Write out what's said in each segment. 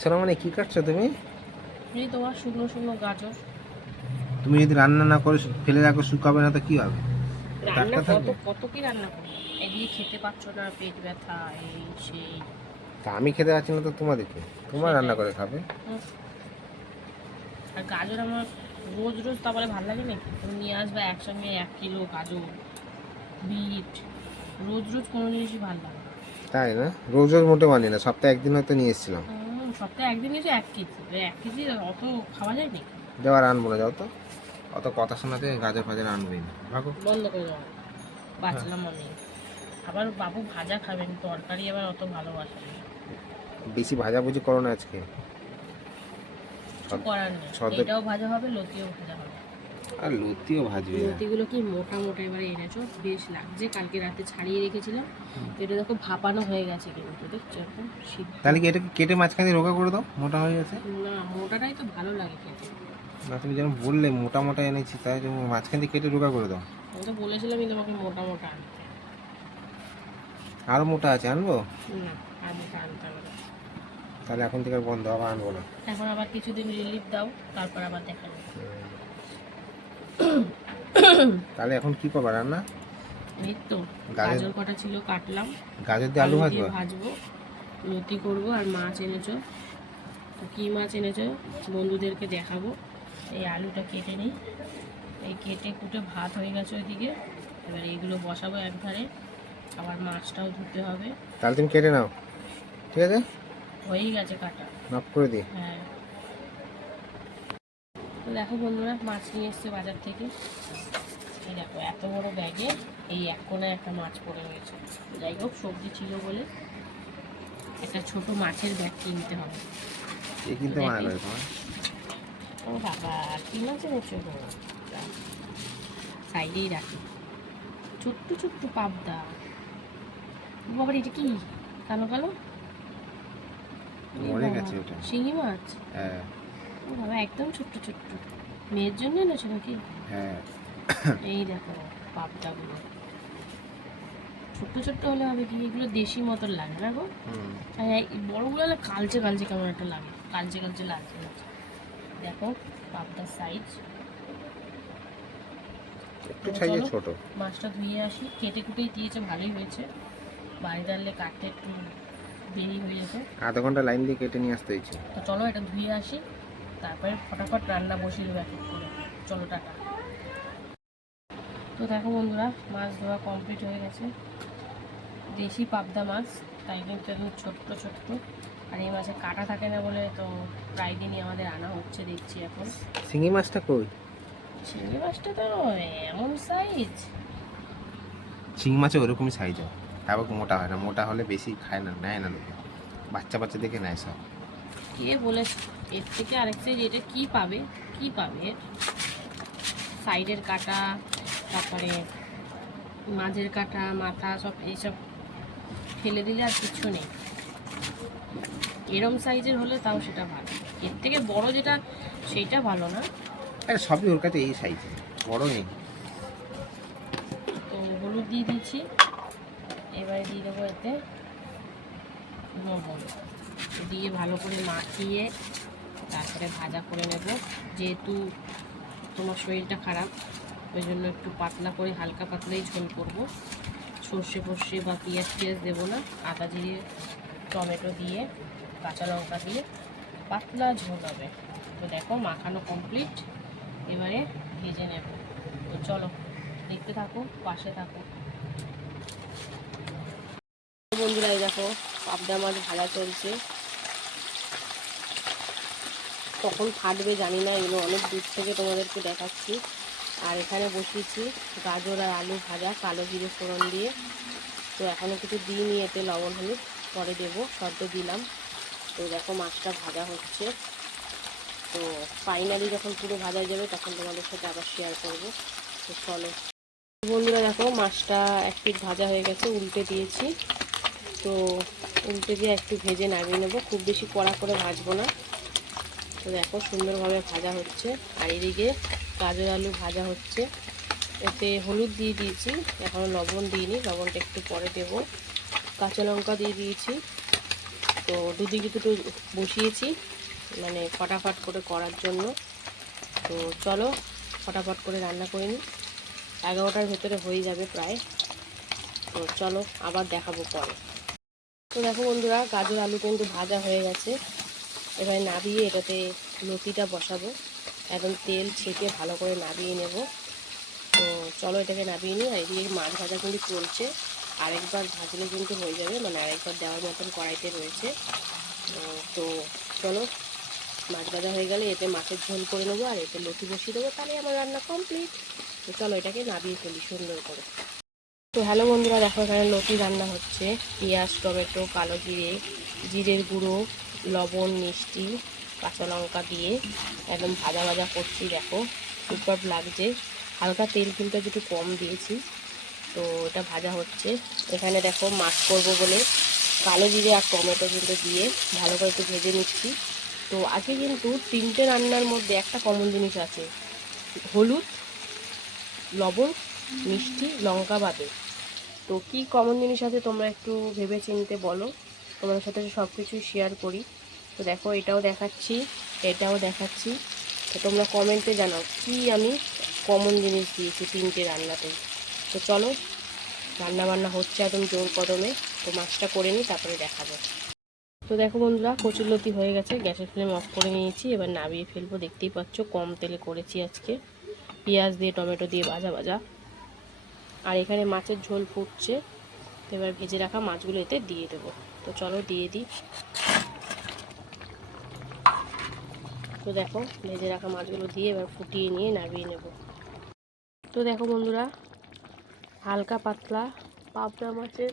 কাটছো মানে কি কাটছো তুমি? এই তোমার শুকনো শুকনো গাজর। তুমি যদি রান্না না করে ফেলে রাখো শুকাবে না তো কি হবে? রান্না কত কত কি রান্না করব এদিকে খেতে পাচ্ছ না পেট ব্যথা এই সেই। তা আমি খেতে পাচ্ছি না তো তোমাদেরকে। তোমার রান্না করে খাবে। আর গাজর আমার রোজ রোজ তারপরে ভালো লাগে না তুমি নিয়ে আসবে একসঙ্গে এক কিলো গাজর বিট। রোজ রোজ কোনো জিনিসই ভালো লাগে তাই না? রোজ রোজ মোটে মানি না। সপ্তাহে একদিন হয়তো নিয়ে এসেছিলাম। সপ্তাহে একদিন এসে এক কেজি। এক কেজি অত খাওয়া যায় নাকি? যাও আনব না যাও তো। অত কথা শোনাতে গাজর ফাজর আনবেই না। ভাগো। বন্ধ করে দাও। বাঁচলাম আমি আবার বাবু ভাজা খাবেন তরকারি আবার অত ভালোবাসেন না। বেশি ভাজাভুজি করো না আজকে। করার নেই। এটাও ভাজা হবে লতিও ভাজা হবে। আর লতিও ভাজবে না। লতিগুলো কি মোটা মোটা এবারে এনেছো? বেশ লাগছে কালকে রাতে ছাড়িয়ে রেখেছিলাম। এটা দেখো ভাপানো হয়ে গেছে কিন্তু দেখছ? এখন তাহলে কি এটাকে কেটে মাঝখানে রোগা করে দাও? মোটা হয়ে গেছে? না মোটাটাই তো ভালো লাগে খেতে। না তুমি যেমন বললে মোটা মোটা এনেছি তাই তুমি মাঝখান দিয়ে কেটে রোগা করে দাও। আমি তো বলেছিলামই তোমাকে মোটা মোটা আনতে। আরও মোটা আছে আনব? না মোটা আনতে হবে তাহলে এখন থেকে বন্ধ আবার আনব না। এখন আবার কিছুদিন রিলিফ দাও তারপর আবার দেখা যাবে। তাহলে এখন কি করবে রান্না? এই তো গাজর- কটা ছিল কাটলাম। গাজর দিয়ে আলু ভাজবো? ভাজবো লতি করব আর মাছ এনেছো। তো কী মাছ এনেছো? বন্ধুদেরকে দেখাবো। এই আলুটা কেটে নিই। এই কেটে কুটে ভাত হয়ে গেছে ওইদিকে। এবার এইগুলো বসাবো একধারে। আবার মাছটাও ধুতে হবে। তাহলে তুমি কেটে নাও। ঠিক আছে? হয়েই গেছে কাটা। মাফ করে দিই। হ্যাঁ। দেখো বন্ধুরা মাছ নিয়ে এসছে বাজার থেকে। এই দেখো এত বড় ব্যাগে এই এক কোনায় একটা মাছ পড়ে রয়েছে। যাই হোক সবজি ছিল বলে একটা ছোট মাছের ব্যাগ কিনতে হবে। এই কিনতে মানা করে তোমার ও বাবা কি মাছ এনেছো সাইডেই রাখি। ছোট্ট ছোট্ট পাবদা। ও বাবার এটা কি? কালো শিঙি মাছ? হ্যাঁ। বাবা একদম ছোট্ট ছোট্ট। মেয়ের জন্য এনেছো নাকি? হ্যাঁ। এই দেখো পাবদাগুলো। ছোট্ট ছোট্ট হলে হবে কি? এগুলো দেশি মতন লাগে না গো? বড়গুলো হলে কালচে কালচে কেমন একটা লাগে। কালচে কালচে লাগছে দেখো পাবদার সাইজ একটু সাইজে ছোট। মাছটা ধুয়ে আসি। কেটে কুটেই দিয়েছে ভালোই হয়েছে। বাড়িতে আনলে কাটতে একটু দেরি হয়ে যেত। আধা ঘণ্টা লাইন দিয়ে কেটে নিয়ে আসতে হয়েছে। তো চলো এটা ধুয়ে আসি। তারপরে ফটাফট রান্না বসিয়ে দেবো এক করে। চলো টাটা। তো দেখো বন্ধুরা মাছ ধোয়া কমপ্লিট হয়ে গেছে। দেশি পাবদা মাছ তাই কিন্তু একদম ছোট্ট ছোট্ট। আর এই মাছে কাটা থাকে না বলে তো প্রায় দিনই আমাদের আনা হচ্ছে দেখছি এখন। শিঙি মাছটা কই? শিঙি মাছটা তো এমন সাইজ শিঙি মাছে ওরকমই সাইজ হয়। তারপর মোটা হয় না মোটা হলে বেশি খায় না নেয় না লোকে। বাচ্চা বাচ্চা দেখে নেয় সব। কে বলে এর থেকে আরেক সাইজ এটা কি পাবে? কি পাবে? সাইডের কাটা তারপরে মাঝের কাটা মাথা সব এইসব ফেলে দিলে আর কিছু নেই। এরম সাইজের হলে তাও সেটা ভালো। এর থেকে বড় যেটা সেইটা ভালো না? আরে সবই ওর কাছে এই সাইজ বড় নেই। তো হলুদ দিয়ে দিচ্ছি এবারে দিয়ে দেবো এতে লবণ। দিয়ে ভালো করে মাখিয়ে তারপরে ভাজা করে নেব। যেহেতু তোমার শরীরটা খারাপ, ওই জন্য একটু পাতলা করে হালকা পাতলাই ঝোল করব। সর্ষে ফর্ষে বা পেঁয়াজ টিয়াজ দেবো না, আদা জিরে, টমেটো দিয়ে, কাঁচা লঙ্কা দিয়ে পাতলা ঝোল হবে। তো দেখো মাখানো কমপ্লিট এবারে ভেজে নেব। তো চলো দেখতে থাকো, পাশে থাকো। বন্ধুরা দেখো, পাবদা মাছ ভাজা চলছে। কখন ফাটবে জানি না, এগুলো অনেক দূর থেকে তোমাদেরকে দেখাচ্ছি। আর এখানে বসিয়েছি গাজর আর আলু ভাজা, কালো জিরে ফোড়ন দিয়ে। তো এখনও কিছু দিইনি, এতে লবণ, হলুদ, পরে দেবো সদ্য দিলাম। তো দেখো, মাছটা ভাজা হচ্ছে। তো ফাইনালি যখন পুরো ভাজা যাবে, তখন তোমাদের সাথে আবার শেয়ার করব। তো চলো। বন্ধুরা, দেখো, মাছটা এক ভাজা হয়ে গেছে, উল্টে দিয়েছি। তো উল্টে দিয়ে একটু ভেজে নামিয়ে নেব। খুব বেশি কড়া করে ভাজবো না। তো দেখো সুন্দরভাবে ভাজা হচ্ছে। আর এদিকে গাজর আলু ভাজা হচ্ছে। এতে হলুদ দিয়ে দিয়েছি। এখনও লবণ দিইনি। লবণটা একটু পরে দেবো। কাঁচা লঙ্কা দিয়ে দিয়েছি। তো দুদিকে দুটো বসিয়েছি মানে ফটাফট করে করার জন্য। তো চলো ফটাফট করে রান্না করে নিই। এগারোটার ভেতরে হয়ে যাবে প্রায়। তো চলো আবার দেখাবো পরে। তো দেখো বন্ধুরা, গাজর, আলু কিন্তু ভাজা হয়ে গেছে। এবারে নাবিয়ে এটাতে লতিটা বসাবো। একদম তেল ছেঁকে ভালো করে নাবিয়ে নেব। তো চলো এটাকে নাবিয়ে নিই, আর এদিকে মাছ ভাজা কিন্তু চলছে। আরেকবার ভাজলে কিন্তু হয়ে যাবে মানে আরেকবার দেওয়ার মতন কড়াইতে রয়েছে। তো চলো, মাছ ভাজা হয়ে গেলে এতে মাছের ঝোল করে নেব, আর এতে লতি বসিয়ে দেবো। তাহলে আমার রান্না কমপ্লিট তো চলো এটাকে নাবিয়ে ফেলি সুন্দর করে। তো হ্যালো বন্ধুরা, দেখো এখানে লতি রান্না হচ্ছে। পেঁয়াজ, টমেটো, কালো জিরে, জিরের গুঁড়ো, লবণ, মিষ্টি, কাঁচা লঙ্কা দিয়ে একদম ভাজা ভাজা করছি, দেখো। সুপার লাগছে। হালকা তেল কিন্তু একটু কম দিয়েছি, তো এটা ভাজা হচ্ছে। এখানে দেখো মাছ করব বলে কালো জিরে আর টমেটো কিন্তু দিয়ে ভালো করে একটু ভেজে নিচ্ছি। তো আজকে কিন্তু তিনটে রান্নার মধ্যে একটা কমন জিনিস আছে। হলুদ, লবণ মিষ্টি, লঙ্কা, বাদে। তো কি কমন জিনিস আছে তোমরা একটু ভেবে চিনতে বলো। তোমাদের সাথে সব কিছুই শেয়ার করি। তো দেখো, এটাও দেখাচ্ছি এটাও দেখাচ্ছি। তো তোমরা কমেন্টে জানাও, কি আমি কমন জিনিস দিয়েছি তিনটে রান্নাতে। তো চলো রান্না বান্না হচ্ছে একদম জোর কদমে। তো মাছটা করে নিই, তারপরে দেখাবো। তো দেখো বন্ধুরা, কচুরলতি হয়ে গেছে, গ্যাসের ফ্লেম অফ করে নিয়েছি। এবার নাবিয়ে ফেলব, দেখতেই পাচ্ছ, কম তেলে করেছি আজকে। পেঁয়াজ দিয়ে, টমেটো দিয়ে ভাজা ভাজা। আর এখানে মাছের ঝোল ফুটছে। তো এবার ভেজে রাখা মাছগুলো এতে দিয়ে দেবো। তো চলো দিয়ে দিই। তো দেখো, ভেজে রাখা মাছগুলো দিয়ে এবার ফুটিয়ে নিয়ে নামিয়ে নেব। তো দেখো বন্ধুরা, হালকা পাতলা পাবদা মাছের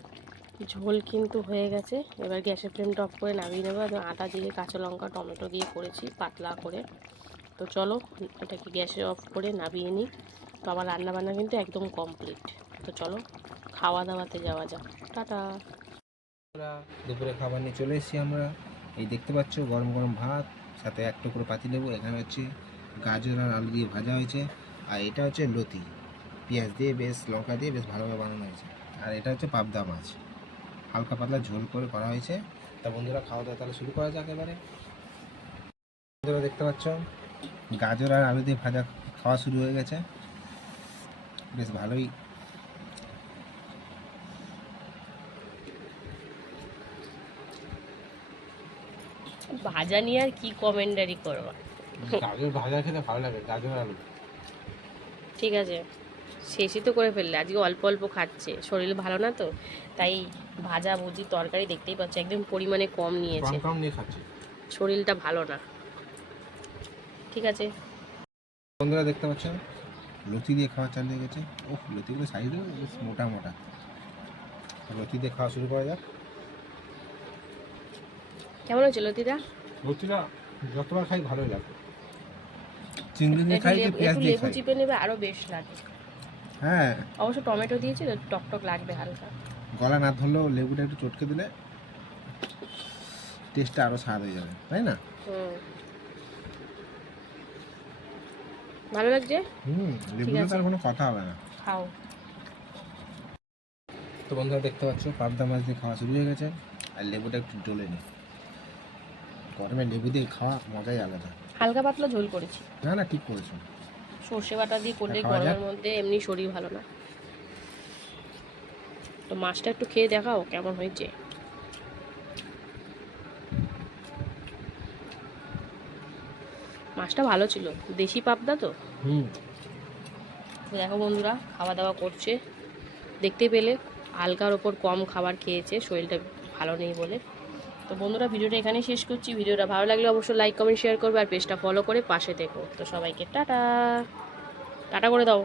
ঝোল কিন্তু হয়ে গেছে। এবার গ্যাসের ফ্লেমটা অফ করে নামিয়ে নেব। এবং আটা দিয়ে কাঁচা লঙ্কা, টমেটো দিয়ে করেছি পাতলা করে। তো চলো, এটাকে গ্যাসে অফ করে নামিয়ে নিই। তো আমার রান্নাবান্না কিন্তু একদম কমপ্লিট তো চলো খাওয়া দাওয়াতে যাওয়া যাক। টাটা। দুপুরে খাবার নিয়ে চলে এসেছি আমরা। এই দেখতে পাচ্ছ, গরম গরম ভাত, সাথে এক টুকরো পাতি লেবু, এখানে হচ্ছে গাজর আর আলু দিয়ে ভাজা হয়েছে। আর এটা হচ্ছে লতি। পেঁয়াজ দিয়ে বেশ, লঙ্কা দিয়ে বেশ ভালোভাবে বানানো হয়েছে। আর এটা হচ্ছে পাবদা মাছ। হালকা পাতলা ঝোল করে করা হয়েছে। তা বন্ধুরা, খাওয়া দাওয়া তাহলে শুরু করা যাক এবারে। বন্ধুরা, দেখতে পাচ্ছ, গাজর আর আলু দিয়ে ভাজা খাওয়া শুরু হয়ে গেছে। বেশ ভালোই। ভাজা নিয়ে আর কি কমেন্টারি করবা? গাজর ভাজা খেতে ভালো লাগে গাজর আলু। ঠিক আছে শেষই তো করে ফেললে আজকে অল্প অল্প খাচ্ছে শরীর ভালো না তো তাই ভাজা ভুজি তরকারি দেখতেই পাচ্ছি একদম পরিমাণে কম নিয়েছে। শরীরটা ভালো না। ঠিক আছে। বন্ধুরা দেখতে পাচ্ছেন লতি দিয়ে খাওয়া চালু হয়ে গেছে। ও লতিগুলো সাইজও বেশ মোটা মোটা। লতি দিয়ে খাওয়া শুরু করা যাক। কেমন হচ্ছে লতিদা লতিটা যতবার খাই ভালোই লাগে। চিংড়ি দিয়ে খাই যে পেঁয়াজ দিয়ে খাই? চিপে নেবে আরও বেশ লাগে। হ্যাঁ। অবশ্য টমেটো দিয়েছি তো টক টক লাগবে হালকা। গলা না ধরলেও লেবুটা একটু চটকে দিলে টেস্টটা আরও স্বাদ হয়ে যাবে তাই না? হুম। ভালো লাগছে? হুম লেবুটা তার কোনো কথা হবে না। খাও। তো বন্ধুরা দেখতে পাচ্ছ পাবদা মাছ দিয়ে খাওয়া শুরু হয়ে গেছে আর লেবুটা একটু ডলে নি। গরমে লেবু দিয়ে খাওয়া মজাই আলাদা। হালকা পাতলা ঝোল করেছি। না না ঠিক করেছ। সর্ষে বাটা দিয়ে করলে গরমের মধ্যে এমনি শরীর ভালো না। তো মাছটা একটু খেয়ে দেখাও কেমন হয়েছে। মাছটা ভালো ছিল। দেশি পাবদা তো? হুম। দেখো বন্ধুরা খাওয়া দাওয়া করছে। দেখতে পেলে হালকার ওপর কম খাবার খেয়েছে শরীরটা ভালো নেই বলে। তো বন্ধুরা ভিডিওটা এখানেই শেষ করছি। ভিডিওটা ভালো লাগলে অবশ্যই লাইক কমেন্ট শেয়ার করবে আর পেজটা ফলো করে পাশে দেখো তো সবাইকে টাটা। টাটা করে দাও।